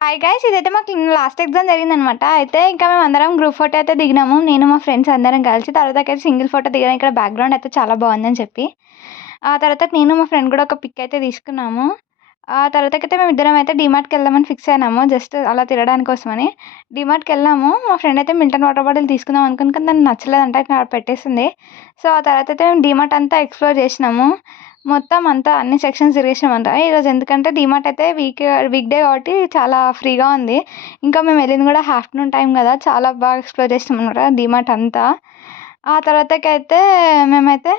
Hi guys! ఇదైతే మాకు last exam జరిగిందనమాట. అయితే ఇంకా మేమందరం గ్రూప్ ఫోటో అయితే దిగినాము. నేను మా ఫ్రెండ్స్ అందరం కలిసి. తర్వాతకైతే సింగిల్ ఫోటో దిగాను. ఇక్కడ బ్యాక్‌గ్రౌండ్ అయితే చాలా బావుందని చెప్పి. ఆ తర్వాత నేను మా ఫ్రెండ్ కూడా ఒక పిక్ అయితే తీసుకున్నాము. ఆ తర్వాతకైతే మేమిద్దరం అయితే డీమార్ట్‌కెళ్దామని ఫిక్స్ అయినాము. జస్ట్ అలా తిరగడానికి కోసమని. డీమార్ట్‌కెళ్ళాము. మా ఫ్రెండ్ అయితే మిల్టన్ వాటర్ బాటిల్ తీసుకుందాం అనుకుని కానీ దానికి నచ్చలేదంట. ఇక్కడ పెట్టేసింది. సో, ఆ తర్వాత అయితే మేము డీమార్ట్ అంతా ఎక్స్‌ప్లోర్ చేసినాము. మొత్తం అంతా అన్ని సెక్షన్స్ తిరిగేసినామంట. ఈరోజు ఎందుకంటే డీమార్ట్ అయితే వీక్ డే కాబట్టి చాలా ఫ్రీగా ఉంది. ఇంకా మేము వెళ్ళింది కూడా ఆఫ్టర్‌నూన్ టైం కదా! చాలా బాగా ఎక్స్‌ప్లోర్ చేసినామనమాట డీమార్ట్ అంతా. ఆ తర్వాతకైతే మేమైతే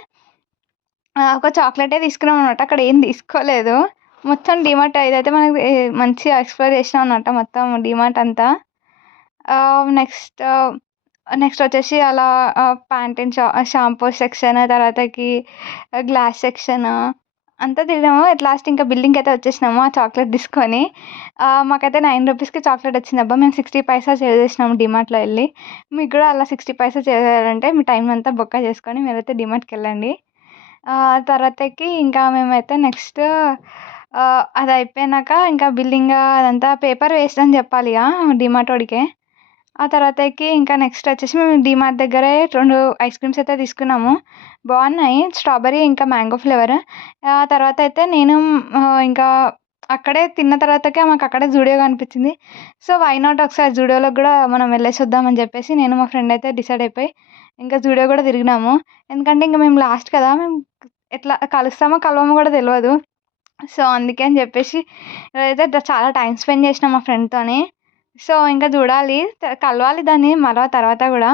ఒక చాక్లెటే తీసుకున్నామనమాట. అక్కడ ఏం తీసుకోలేదు. మొత్తం డీమార్ట్ ఇదైతే మనకి మంచిగా ఎక్స్‌ప్లోర్ చేసినామనమాట మొత్తం డీమార్ట్ అంతా. నెక్స్ట్ నెక్స్ట్ వచ్చేసి అలా ప్యాంటీన్ షాంపూ సెక్షన్, తర్వాతకి గ్లాస్ సెక్షన్ అంతా తిరిగాము. అట్ లాస్ట్ ఇంకా బిల్లింగ్‌కైతే వచ్చేసినాము. ఆ చాక్లెట్ తీసుకొని. మాకైతే ₹9కి చాక్లెట్ వచ్చిందబ్బా! మేము 60 పైసా సేవ్ చేసినాము డీమార్ట్‌లో ఎళ్లి. మీకు కూడా అలా 60 పైసా సేవ్ చేయాలంటే మీ టైం అంతా బొక్క చేసుకొని మీరైతే డీమార్ట్‌కెళ్ళండి. తర్వాతకి ఇంకా మేమైతే నెక్స్ట్ అది అయిపోయినాక ఇంకా బిల్లింగ్ అదంతా పేపర్ వేస్ట్ అని చెప్పాలిగా డీమార్ట్ వోడికే. ఆ తర్వాతకి ఇంకా నెక్స్ట్ వచ్చేసి మేము డీమార్ట్ దగ్గరే 2 ఐస్ క్రీమ్స్ అయితే తీసుకున్నాము. బాగున్నాయి. స్ట్రాబెర్రీ ఇంకా మ్యాంగో ఫ్లేవర్. తర్వాత అయితే నేను ఇంకా అక్కడే తిన్న తర్వాతకే మాకక్కడే జూడియో కనిపించింది. సో, వై నాట్ ఒకసారి జూడియోలోకి గూడా మనం వెళ్ళేసొద్దాం అని చెప్పేసి నేను మా ఫ్రెండ్ అయితే డిసైడ్ అయిపోయి ఇంకా జూడియో గూడా తిరిగినాము. ఎందుకంటే ఇంక మేము లాస్ట్ కదా! మేము ఎట్లా కలుస్తామో కలవమో గూడా తెలవదు. సో, అందుకే అని చెప్పేసి నేనైతే చాలా టైమ్ స్పెండ్ చేసినా మా ఫ్రెండ్‌తోని. సో, ఇంకా చూడాలి. కలవాలి దాన్ని మళ్ళా తర్వాత గూడా.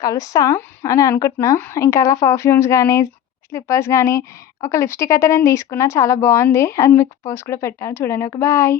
కలుస్తా అని అనుకుంటున్నా. ఇంకా అలా పర్ఫ్యూమ్స్ గానీ, స్లిప్పర్స్ గానీ, ఒక లిప్‌స్టిక్ అయితే నేను తీసుకున్నా. చాలా బావుంది. అది మీకు పోస్ట్ కూడా పెట్టాను చూడండి. ఓకే. బాయ్.